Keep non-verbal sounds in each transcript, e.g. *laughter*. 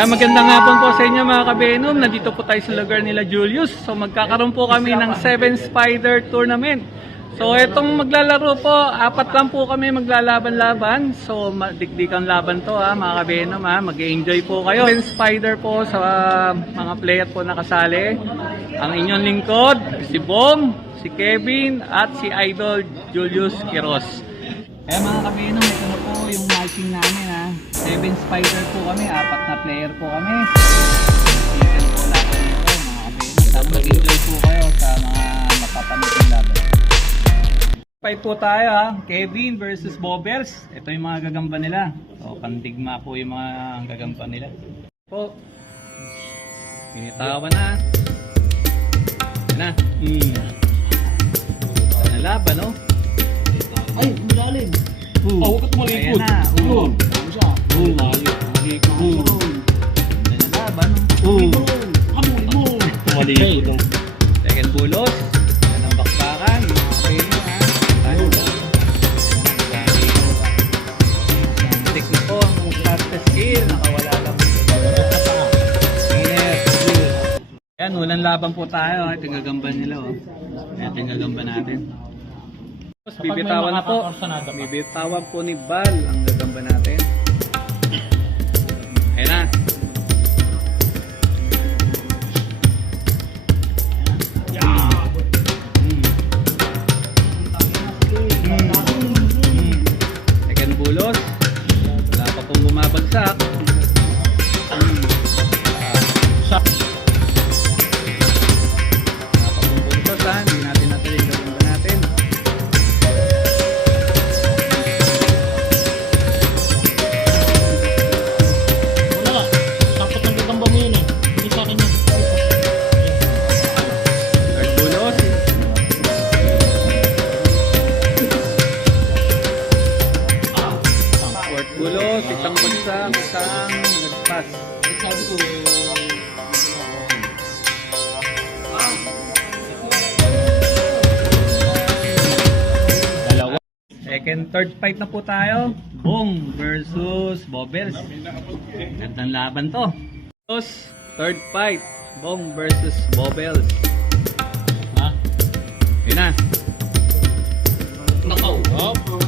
Kaya magandang hapon po sa inyo mga kabenom. Nandito po tayo sa lugar nila Julius. So magkakaroon po kami ng 7 Spider Tournament. So itong maglalaro po, apat lang po kami maglalaban-laban. So madikdikan laban to ha mga kabenom ha. Mag-enjoy po kayo. 7 Spider po sa uh, mga player po nakasali. Ang inyong lingkod, si Bong, si Kevin, at si Idol Julius Quiroz. Eh mga kabinom, ito na po yung matching namin ha. Seven spider po kami, apat na player po kami. Season po natin ito mga kabinom. Sana mag-enjoy po kayo sa mga mapapanood ng laban. Fight po tayo ha, Kevin versus Bobels. Ito yung mga gagamba nila. So, pandigma po yung mga gagamba nila. Po. Pinitawan na. Yan na. Hmm. Nalaban no? Ay, malalim. Uh, Oh, huwag ka tumalikod. Ayan na. Uh. Yun. Ano siya? Uh. Layo. Tumalikod. Uh. Ganda na laban. no? Hamon. Mo. Tumalikod. Second bulos. Yan ang bakbakan. Okay. Tayo? Tik na po ang fastest skill. Nakawala lang. Yes. Yan, walang laban po tayo. Gagamban nila. Oh. Yung gagamban natin. Bibitawan na po. Bibitawan po ni Bal ang gagamba natin. Third fight na po tayo. Bong versus Bobels. Gandang laban to. Third fight. Bong versus Bobels. Ha? Yun na. Nakaw. Hop.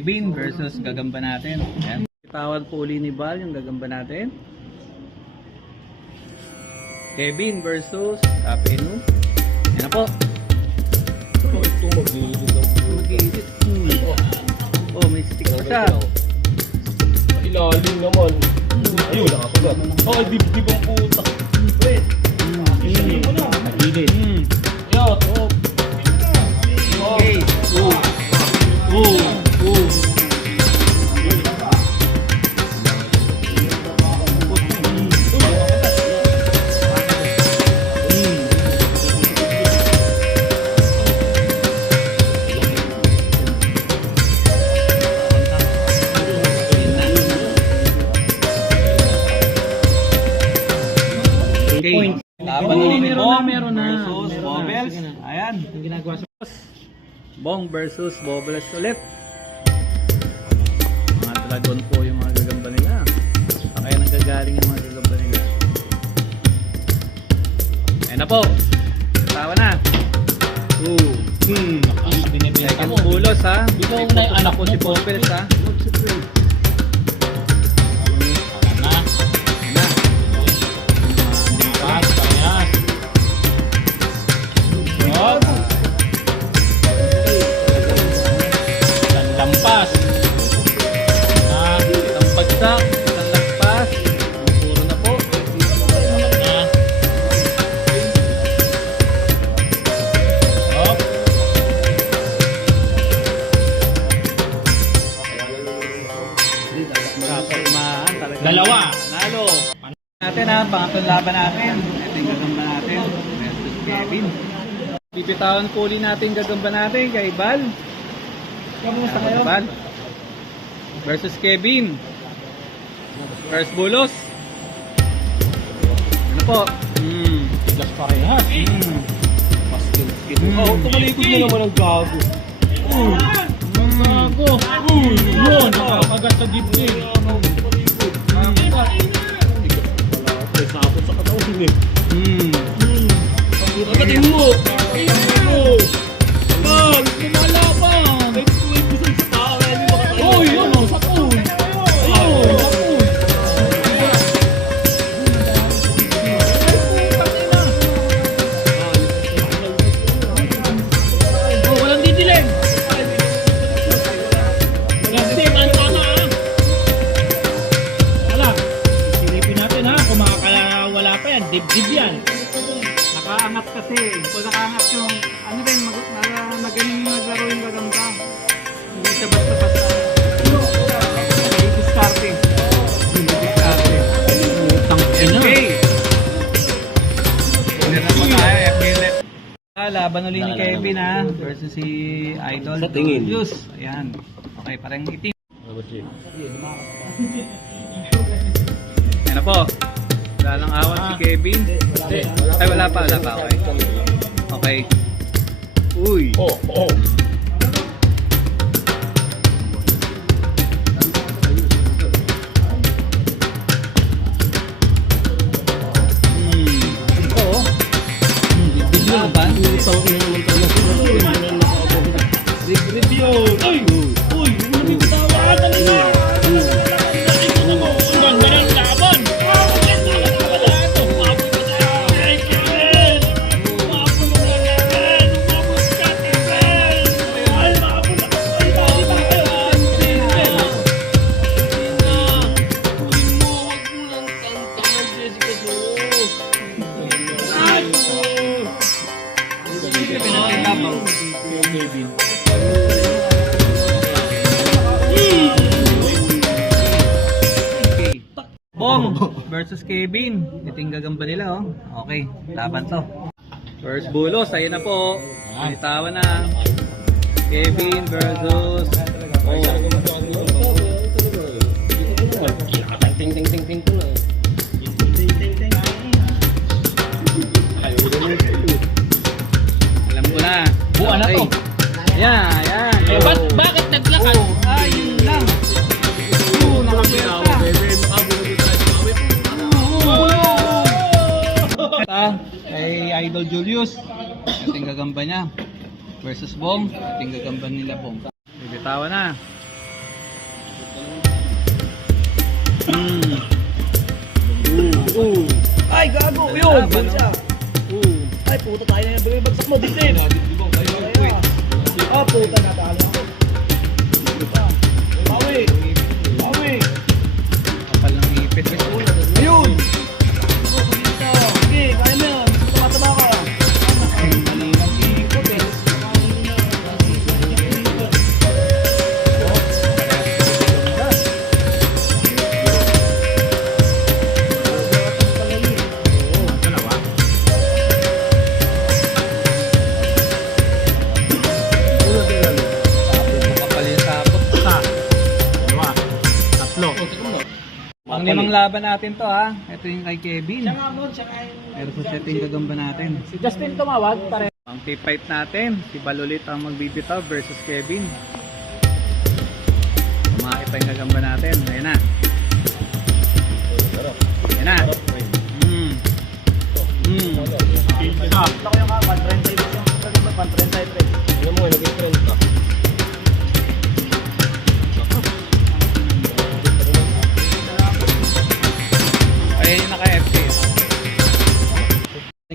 Kevin versus gagamba natin. Ayan. Tawag po uli ni Val yung gagamba natin. Kevin versus Apenu. Yan na po. Ito mag-iigit ang Mag-iisip. Hmm. Oh, may stick pa siya. Ilalim naman. Ayun, nakasulat. Oh, dibdib ang puta. Wait. Hmm. Hmm. Yo, oh. Versus Meron. Sige na. Ayan. Ang ginagawa sa... Bong versus Bobbles ulit. Mga dragon po yung mga gagamba nila. Saan kaya nanggagaling yung mga gagamba nila? Ayan na po. Tawa na. Ooh. Hmm. Binibenta Second mo. pulos ha. Ikaw na yung anak mo, si Bobbles ha. Laban natin. Ito yung gagamba natin. Versus Kevin. Pipitawan po ulit natin gagamba natin kay Bal. Kamusta kayo? Bal. Versus Kevin. Versus Bulos. Ano po? Hmm. Tigas parehas. Hmm. Mas skill. Mm. Oo, tumalikod na naman ang gago. Uy! Ang gago. Uy! Yun! Nakakagat sa dibdib. May sabot sa katawan eh. Hmm. Agatin mo! Laban ulit ni Kevin ha, versus si Idol. Sa tingin. Julius. Ayan. Okay, parang itim. Yan na po. Wala lang awan si Kevin. Ay, wala pa, wala pa. Okay. Okay. Uy. Oh, oh. Kevin. Ito yung gagamba nila, oh. Okay, laban to. First bulos, ayun na po. Binitawan na. Kevin versus... Oh. Ting ting ting ting ting. Alam ko na. Buwan na to. Yan, yan. Eh, bakit naglakad? Oh, ayun lang. Oo, nakapira ka. Idol Julius. Yung gagamba niya. Versus Bong. Yung gagamba nila Bong. Bibitawan na. Hmm. Ay, gago! Yun! Bansa! Ay, puta tayo na yung bagsak mo, bitin! Ah, puta na talo ako. Bawi! Lamang laban natin to ha. Ito yung kay Kevin. Siya nga mo, siya nga yung... Pero sa setting gagamba natin. Si Justin tumawag, pare. Ang T5 natin, si Balulit ang magbibitaw versus Kevin. Makita yung gagamba natin. Ayan na. Ayan na. Mm. Mm. Isa. Ito ko yung mga 135 yung 135. Ayan mo, naging 30.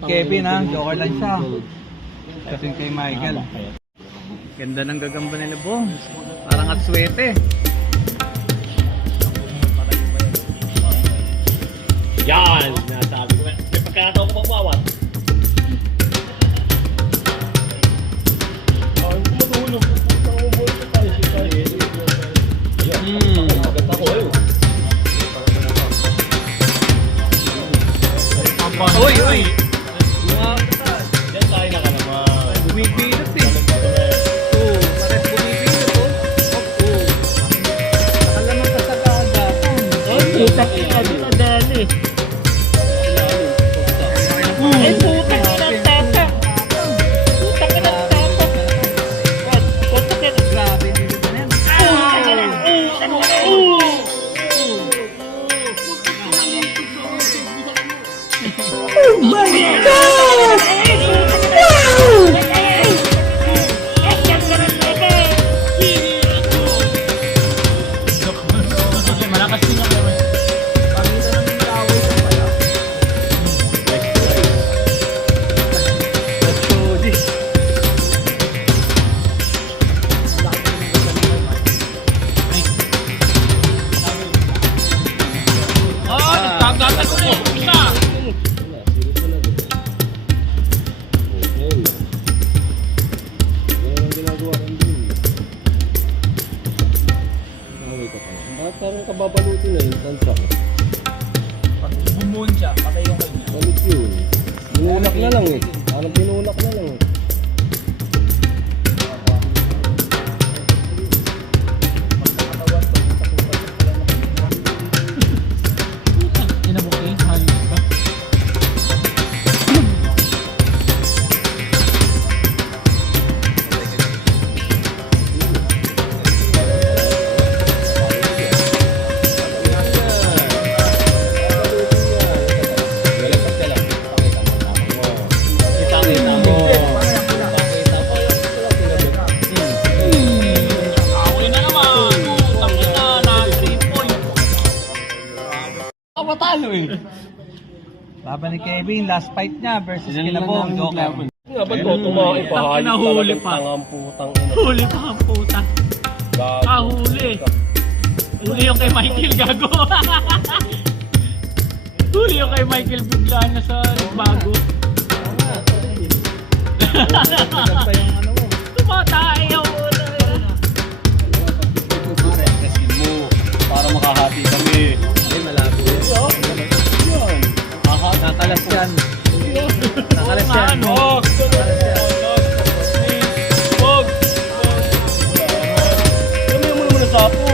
Kevin ha, joker lang siya. Kasi kay Michael. Ganda ng gagamba nila Bong. Parang at swete. Yan! Nasabi ko. May pagkakataon ko mawawat. Na lang eh. Parang binulak Laban ni Kevin, last fight niya versus Kinabong. Joker. Nga ba't ko tumawa ipahayop Nahuli pa. tangang putang ina. Huli pa ang puta. Gago. Ah, huli. Huli yung kay Michael gago. *laughs* huli yung kay Michael bigla na sa bago. *laughs* Tumatayo. Nakalas yan. Nakalas yan. Nakalas yan. Huwag! Kami muna muna sa apo.